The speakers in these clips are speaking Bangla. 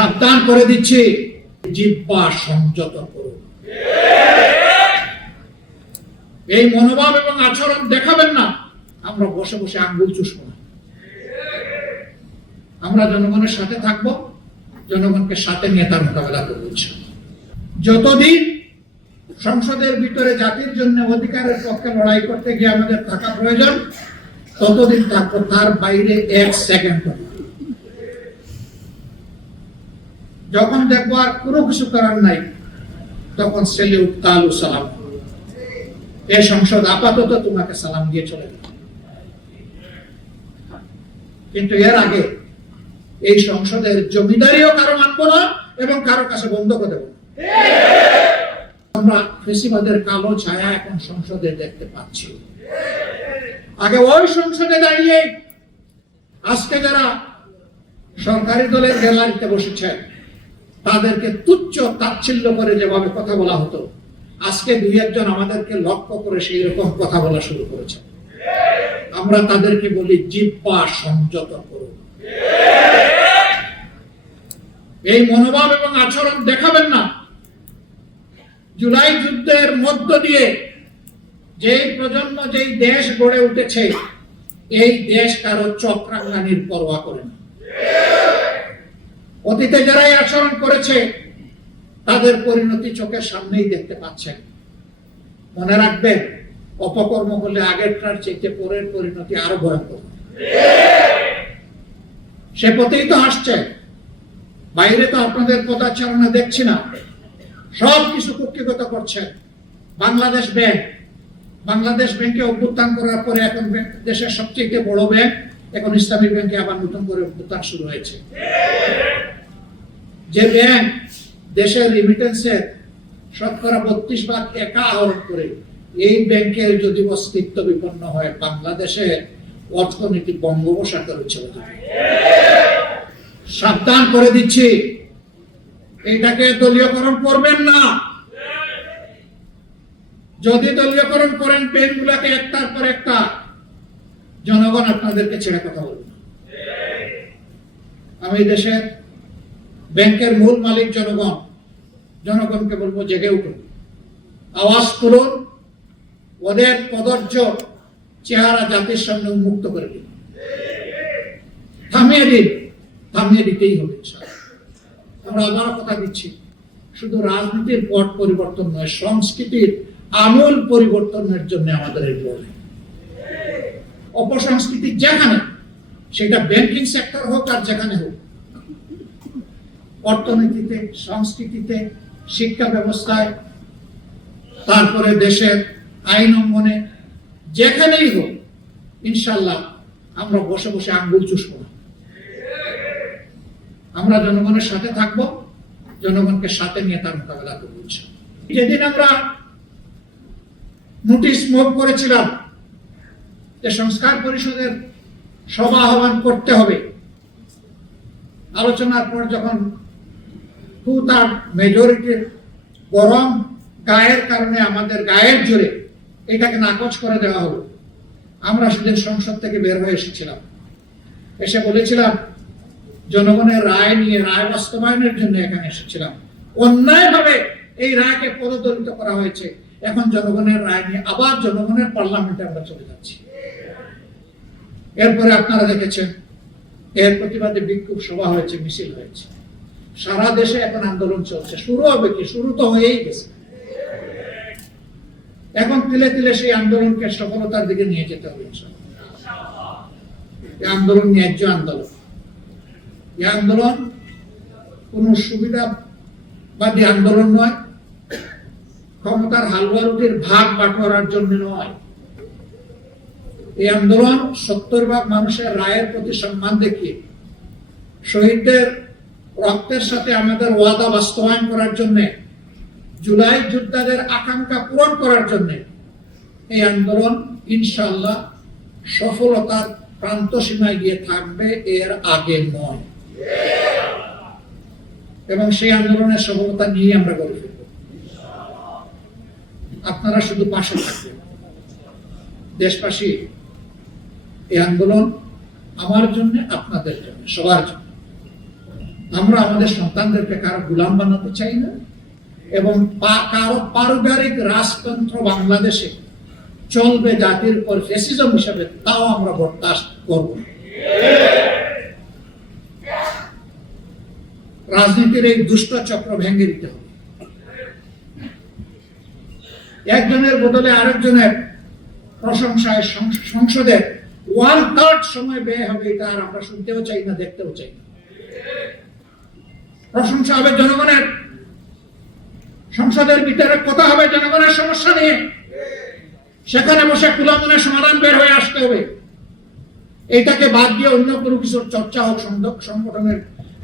সাবধান করে দিচ্ছি, জিহ্বা সংযত করুন। এই মনোভাব এবং আচরণ দেখাবেন না। আমরা বসে বসে আঙ্গুল চুষবো না। আমরা জনগণের সাথে থাকবো, জনগণকে সাথে নিয়ে তার মোকাবেলা করবো। যতদিন সংসদের ভিতরে জাতির জন্য অধিকারের পক্ষে লড়াই করতে গিয়ে আমাদের থাকা প্রয়োজন, ততদিন থাকবো। তার বাইরে এক সেকেন্ড যখন দেখবো আর কোনো কিছু করার নাই, তখন সেলিউট, তালু, সালাম। এই সংসদ আপাতত তোমাকে সালাম দিয়ে চলে যাবে, কিন্তু এর আগে এই সংসদের জমিদারিও কারো মানবো না এবং কারো কাছে বন্ধক দেব না। আমরা ফেসিবাদের কালো ছায়া এখন সংসদে দেখতে পাচ্ছি। আগে ওই সংসদে দাঁড়িয়ে আজকে যারা সরকারি দলের গ্যালারিতে বসেছেন তাদেরকে তুচ্ছ তাচ্ছিল্য করে যেভাবে কথা বলা হতো, আজকে দুই একজন আমাদেরকে লক্ষ্য করে সেই রকম কথা বলা শুরু করেছে। আমরা তাদেরকে বলি, জিহ্বা সংযত করুন। এই মনোভাব এবং আচরণ দেখাবেন না। জুলাই যুদ্ধের মধ্য দিয়ে যেই প্রজন্ম, যেই দেশ গড়ে উঠেছে, এই দেশ কারো চক্রাঙ্গানির পরোয়া করে না। অতীতে যারা এই আচরণ করেছে তাদের পরিণতি চোখের সামনেই দেখতে পাচ্ছেন। মনে রাখবেন, অপকর্ম করলে আগেরটার চেয়ে পরের পরিণতি আরো ভয়ঙ্কর। সে পথেই তো আসছে। বাইরে তো আপনাদের পদাচারণা দেখছি না, সব কিছু কুক্ষিগত করছেন। বাংলাদেশ ব্যাংকে অভ্যুত্থান করার পরে এখন দেশের সবচেয়ে বড় ব্যাংক, এখন ইসলামী ব্যাংকে আবার নতুন করে অভ্যুত্থান শুরু হয়েছে। যে ব্যাংক দেশের রিমিটেন্সের শতকরা 32% একা আহরণ করে, এই ব্যাংকের যদি অস্তিত্ব বিপন্ন হয়, বাংলাদেশের অর্থনীতি বঙ্গোপসাগরে চলে যাবে। সাবধান করে দিচ্ছি, এটাকে দলীয়করণ করবেন না। যদি দলীয়করণ করেন, ব্যাংকগুলোকে একটার পর একটা, জনগণ আপনাদেরকে ছেড়ে কথা বলবে না। আমি দেশের ব্যাংকের মূল মালিক জনগণকে বলবো, জেগে উঠুন, আওয়াজ তুলুন, ওদের কদর্য চেহারা জাতির সামনে উন্মুক্ত করে দিন। থামিয়ে দিতেই হবে। আমরা আবারও কথা দিচ্ছি, শুধু রাজনীতির পট পরিবর্তন নয়, সংস্কৃতির আমূল পরিবর্তনের জন্য আমাদের এই লড়াই। অপসংস্কৃতি যেখানে, সেটা ব্যাংকিং সেক্টর হোক আর যেখানে হোক, অর্থনীতিতে, সংস্কৃতিতে, শিক্ষা ব্যবস্থায়, তারপরে দেশের আইন অঙ্গনে, যেখানেই হোক, ইনশাল্লাহ আমরা বসে বসে আঙ্গুল চুষবো না। আমরা জনগণের সাথে থাকবো, জনগণকে সাথে নিয়ে তার মোকাবেলা করবো। যেদিন আমরা নোটিশ মুভ করেছিলাম যে সংস্কার পরিষদের সভা আহ্বান করতে হবে, আলোচনার পর যখন তার মেজরিটির গরম গায়ের কারণে, আমাদের গায়ের জোরে এটাকে নাকচ করে দেওয়া হলো, আমরা সেদিন সংসদ থেকে বের হয়ে এসেছিলাম। এসে বলেছিলাম, জনগণের রায় নিয়ে, রায় বাস্তবায়নের জন্য এখানে এসেছিলাম। অন্যায়ভাবে এই রায়কে পদদলিত করা হয়েছে। এখন জনগণের রায় নিয়ে আবার জনগণের পার্লামেন্টে আমরা চলে যাচ্ছি। এরপরে আপনারা দেখেছেন, এর প্রতিবাদে বিক্ষোভ সভা হয়েছে, মিছিল হয়েছে। সারা দেশে এখন আন্দোলন চলছে। শুরু হবে কি? শুরু তো হয়েই গেছে। এখন তিলে তিলে সেই আন্দোলনকে সফলতার দিকে নিয়ে যেতে হবে। এই আন্দোলন ন্যায্য আন্দোলন। এই আন্দোলন কোন সুবিধাবাদী আন্দোলন নয়, ক্ষমতার হালুয়া রুটির ভাগ বাটোয়ারার জন্য নয়। এই আন্দোলন 70% মানুষের রায়ের প্রতি সম্মান দেখিয়ে, শহীদদের রক্তের সাথে আমাদের ওয়াদা বাস্তবায়ন করার জন্য, জুলাই যোদ্ধাদের আকাঙ্ক্ষা পূরণ করার জন্য এই আন্দোলন ইনশাআল্লাহ সফলতার প্রান্ত সীমায় গিয়ে থাকবে, এর আগে নয়। এবং সেই আন্দোলনের সফলতা নিয়ে আমরা গড়ে ফিরব। আপনারা শুধু পাশে থাকবেন। দেশবাসী, এই আন্দোলন আমার জন্য, আপনাদের জন্য, সবার জন্য। আমরা আমাদের সন্তানদেরকে কারো গোলাম বানাতে চাই না, এবং কারো পারিবারিক রাজতন্ত্র বাংলাদেশে চলবে জাতির উপর ফ্যাসিজম হিসাবে, তাও আমরা বরদাস্ত করব না। রাজনীতির এই দুষ্ট চক্র ভেঙে দিতে হবে। একজনের বদলে আরেকজনের প্রশংসায় সংসদে 1/3 সময় ব্যয় হবে, এটা আর আমরা শুনতেও চাই না, দেখতেও চাই না। প্রশংসা হবে জনগণের, সংসদের ভিতরে কথা হবে জনগণের সমস্যা নিয়ে, সেখানে বসে কুলামনের সমাধান বের হয়ে আসতে হবে। এটাকে বাদ দিয়ে অন্য কোনো কিছুর চর্চা হোক সংগঠনের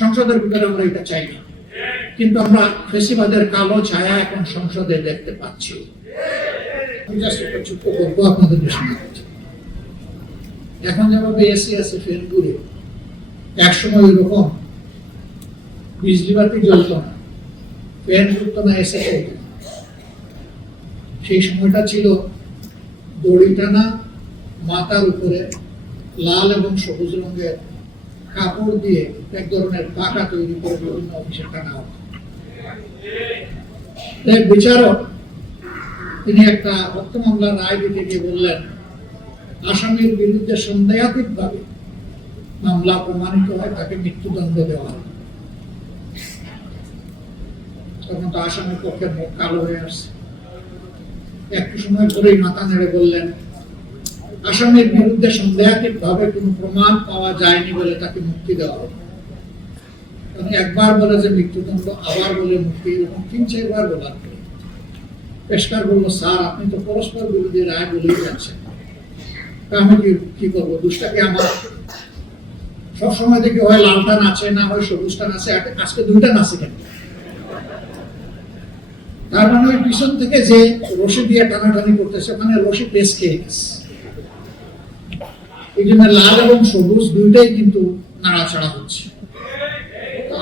সংসদের ভিতরে, আমরা এটা চাই না। কিন্তু আমরা ফেসিবাদের কালো ছায়া এখন সংসদে দেখতে পাচ্ছি। এখন যেভাবে এসি আছে ফেরপুরে, একসময় ওই রকম বিজলি বাতি জ্বলত না, ফ্যান জ্বলত না, এসে চলত না। সেই সময়টা ছিল দড়ি টানা, মাথার উপরে লাল এবং সবুজ রঙের কাপড় দিয়ে এক ধরনের পাকা তৈরি করে বিভিন্ন অফিসে টানা হতো। বিচারক তিনি একটা হত্যা মামলার রায় দিতে গিয়ে বললেন, আসামির বিরুদ্ধে সন্দেহাতীত ভাবে মামলা প্রমাণিত হয়, তাকে মৃত্যুদণ্ড দেওয়া হয়। তখন তো আসামির পক্ষে মুখ কালো হয়ে আসছে। একটু সময় ধরেই মাথা নেড়ে বললেন, আসামির বিরুদ্ধে সন্দেহাতীত ভাবে কোনো প্রমাণ পাওয়া যায়নি বলে তাকে মুক্তি দেওয়া হবে। একবার বলে যে মৃত্যুদণ্ড, আবার বলে মুক্তি, এরকম 3-4 বার বলার পরে পেশকার বলল, স্যার আপনি তো পরস্পর বিরোধী রায় বলেই যাচ্ছেন, আমি কি করবো? দুষ্টাকে আমার সবসময় দেখি হয় লালটা নাচে, না হয় সবুজটা নাচে, আজকে দুইটা নাচে কেন? তার মানে ওই পিছন থেকে যে রশি দিয়ে টানাটানি করতেছে, মানে রশি পেস খেয়ে গেছে। এই জন্য লাল এবং সবুজ দুইটাই কিন্তু নাড়াচাড়া হচ্ছে।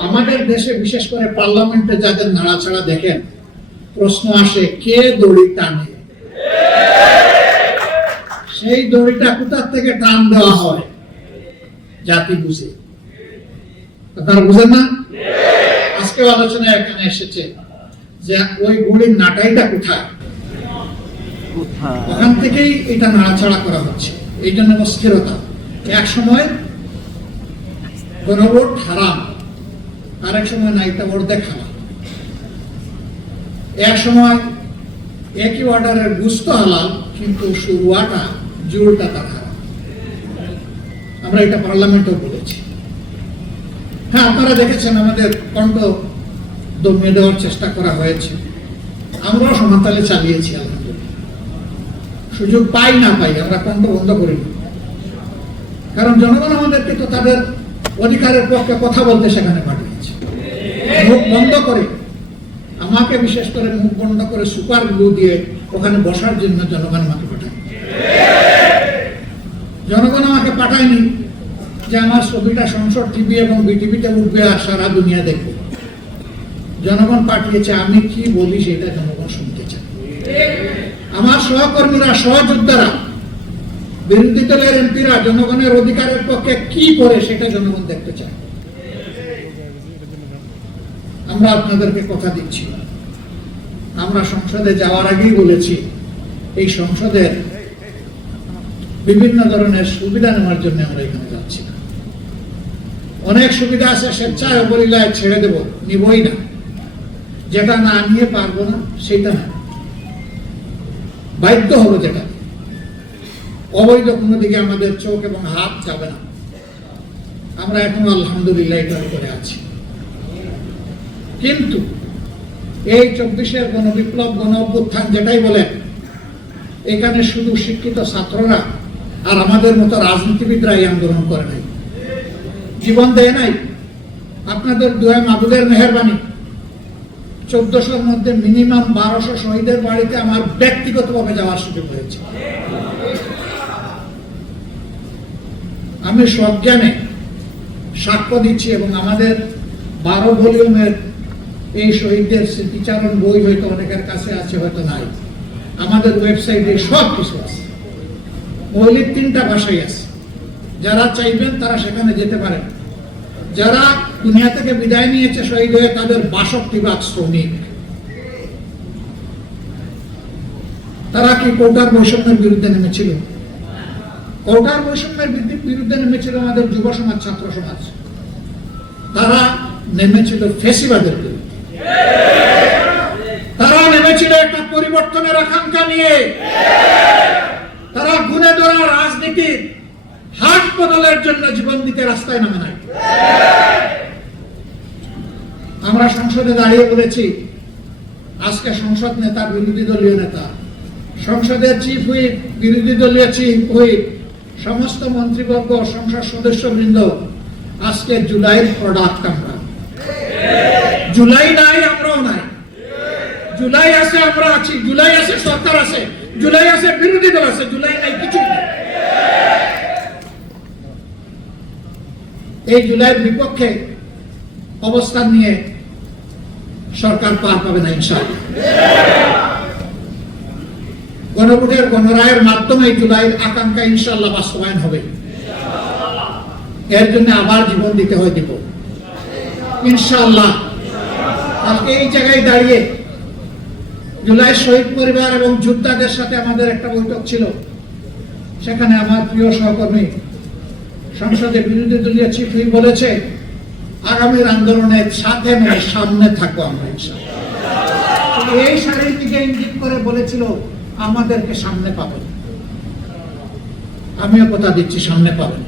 আমাদের দেশে বিশেষ করে পার্লামেন্টে যাদের নাড়াচাড়া দেখেন, প্রশ্ন আসে কে দড়ি টানে? সেই দড়িটা কোথা থেকে টান দেওয়া হয়? জাতি বুঝে। আপনারা বুঝেন না? আজকে আলোচনা এখানে এসেছে যে ওই গুলির নাটাইটা কোথায়, ওখান থেকেই এটা নাড়াচাড়া করা হচ্ছে। এই জন্য অস্থিরতা। এক সময় গণভোট হারাম, আরেক সময় নাইতা ভোট দেখা, এক সময় একই অর্ডারের গুস্ত হালাল, কিন্তু শুরুয়াটা জুলটা তার হারাম। আমরা এটা পার্লামেন্টেও বলেছি। হ্যাঁ, আপনারা দেখেছেন আমাদের কণ্ঠ দমিয়ে দেওয়ার চেষ্টা করা হয়েছে, আমরাও সমানতালে চালিয়েছি। আলহামদুলিল্লাহ, সুযোগ পাই না পাই আমরা কণ্ঠ বন্ধ করিনি, কারণ জনগণ আমাদেরকে তো তাদের অধিকারের পক্ষে কথা বলতে সেখানে পাঠিয়েছে। মুখ বন্ধ করে, আমাকে বিশেষ করে মুখ বন্ধ করে সুপার গ্লু দিয়ে ওখানে বসার জন্য জনগণ আমাকে পাঠায়। জনগণ আমাকে পাঠায়নি যে আমার ছবিটা সংসদ টিভি এবং বিটিভিতে উঠবে আর সারা দুনিয়া দেখবে। জনগণ পাঠিয়েছে আমি কি বলি সেটা জনগণ শুনতে চায়। আমার সহকর্মীরা, সহযোদ্ধারা, বিরোধী দলের এমপিরা জনগণের অধিকারের পক্ষে কি করে সেটা জনগণ দেখতে চায়। আমরা আপনাদেরকে কথা দিচ্ছি, আমরা সংসদে যাওয়ার আগেই বলেছি এই সংসদের বিভিন্ন ধরনের সুবিধা নেওয়ার জন্য আমরা এখানে যাচ্ছি না। অনেক সুবিধা আছে, স্বেচ্ছায় অবলীলায় ছেড়ে দেব, নিবই না। যেটা না নিয়ে পারবো না সেটা না, বাধ্য হবো। যেটা অবৈধ কোনো দিকে আমাদের চোখ এবং হাত যাবে না। আমরা এখন আলহামদুলিল্লাহ এটা করে আছি। কিন্তু এই 24-এর গণবিপ্লব, গণ অভ্যুত্থান যেটাই বলেন, এখানে শুধু শিক্ষিত ছাত্ররা আর আমাদের মতো রাজনীতিবিদরাই আন্দোলন করে নাই, জীবন দেয় নাই। আপনাদের দোয়া মাবুদের মেহেরবানি, 1400-র মধ্যে মিনিমাম 1200 শহীদের বাড়িতে আমার ব্যক্তিগতভাবে যাওয়ার সুযোগ হয়েছে। আমি সজ্ঞানে সাক্ষ্য দিচ্ছি, এবং আমাদের 12 ভলিউমের এই শহীদদের স্মৃতিচারণ বই হয়তো অনেকের কাছে আছে, হয়তো নাই। আমাদের ওয়েবসাইটে সব কিছু আছে। মৌলিক 3টা ভাষাই আছে। যারা চাইবেন তারা সেখানে যেতে পারেন। যারা দুনিয়া থেকে বিদায় নিয়েছে শহীদ হয়ে তাদের ৬২ ভাগ শ্রমিক। তারা কি কোটার বৈষম্যের বিরুদ্ধে নেমেছিল? কোটার বৈষম্যের বিরুদ্ধে নেমেছিল আমাদের যুব সমাজ, ছাত্র সমাজ। তারা নেমেছিল ফ্যাসিবাদের বিরুদ্ধে। তারা নেমেছিল একটা পরিবর্তনের আকাঙ্ক্ষা নিয়ে। তারা গুণে ধরা রাজনীতির হাট বদলের জন্য জীবন দিতে রাস্তায় নামে নাই। আমরা সংসদে দাঁড়িয়ে বলেছি, আজকে সংসদ নেতা বিরোধী দলীয় নেতা, সংসদের চিফ হুইপ বিরোধী দলীয় চিফ হুইপ, সমস্ত মন্ত্রীবর্গ, সংসদ সদস্যবৃন্দ আজকে জুলাইয়ের প্রোডাক্ট। আমরা জুলাই নাই, আমরাও নাই। জুলাই আছে, আমরা আছি। জুলাই আছে, সরকার আছে। জুলাই আছে, বিরোধী দল আছে। জুলাই নাই, কিছু নেই। এই জুলাইয়ের বিপক্ষে অবস্থান নিয়ে সরকার পার পাবে না ইনশাআল্লাহ। গণভোটের গণরায়ের মাধ্যমে জুলাইয়ের আকাঙ্ক্ষা ইনশাআল্লাহ বাস্তবায়ন হবে। এর জন্য আবার জীবন দিতে হয়, দিব ইনশাআল্লাহ। আজকে এই জায়গায় দাঁড়িয়ে জুলাই শহীদ পরিবার এবং যোদ্ধাদের সাথে আমাদের একটা বৈঠক ছিল। সেখানে আমার প্রিয় সহকর্মী সংসদে বিরোধী দলীয় চিফ হুইপ বলেছে, আগামীর আন্দোলনের সাথে নয়, সামনে থাকবো আমরা ইনশাআল্লাহ। এই সারির দিকে ইঙ্গিত করে বলেছিল আমাদেরকে সামনে পাবেন। আমিও কথা দিচ্ছি, সামনে পাবেন।